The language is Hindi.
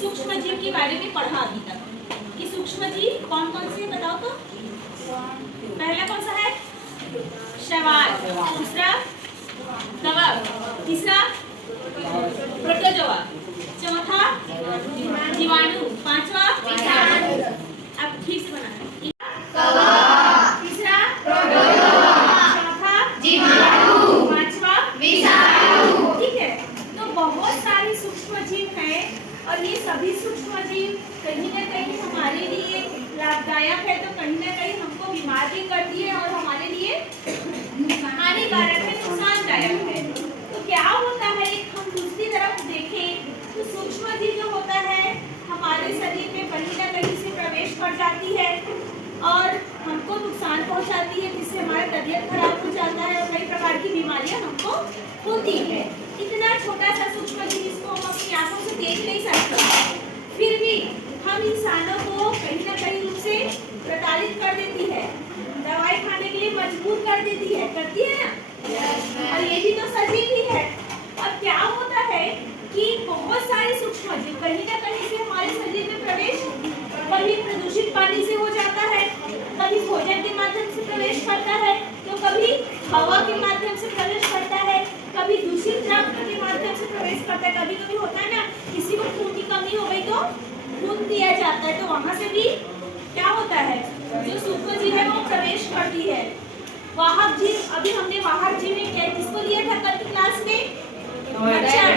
सूक्ष्म जीव के बारे में पढ़ा अभी तक कि सूक्ष्म जीव कौन कौन से बताओ तो। पहला कौन सा है? शैवाल, दूसरा कवक, तीसरा प्रोटोजोआ, चौथा जीवाणु, पांचवा अब ठीक से बनाना, तीसरा चौथा जीवाणु, पांचवा विषाणु। ठीक है, तो बहुत सारे सूक्ष्म जीव हैं और ये सभी सूक्ष्म जीव कहीं ना कहीं हमारे लिए लाभदायक है, तो कहीं ना कहीं हमको बीमार भी करती है और हमारे लिए हानिकारक है, नुकसानदायक है। तो क्या होता है, हम दूसरी तरफ देखें तो सूक्ष्म जीव जो होता है हमारे शरीर में कहीं ना कहीं से प्रवेश कर जाती है और हमको नुकसान पहुंचाती है, जिससे हमारा तबीयत खराब हो जाता है और कई प्रकार की बीमारियां हमको होती है। इतना छोटा सा सूक्ष्म जीव, इसको हम अपनी आंखों से देख नहीं सकते, फिर भी हम इंसानों को कहीं ना कहीं रूप से प्रताड़ित कर देती है, दवाई खाने के लिए मजबूर कर देती है, करती है ना। और ये भी तो सजीव ही है। और क्या होता है कि बहुत सारे सूक्ष्म जीव कहीं ना कहीं से हमारे शरीर में प्रवेश, कभी प्रदूषित पानी से हो जाता है, कभी भोजन के माध्यम से प्रवेश करता है, तो कभी हवा के माध्यम से प्रवेश करता है, कभी दूषित द्रव्य के माध्यम से प्रवेश करता है। कभी कभी होता है ना, किसी को खून की कमी हो गई तो खून दिया जाता है, तो वहां से भी क्या होता है, जो सूक्ष्म जीव है वो प्रवेश करती है। वाहक जीव, अभी हमने वाहक जीव में क्या किसको लिया था कल की क्लास में? मच्छर।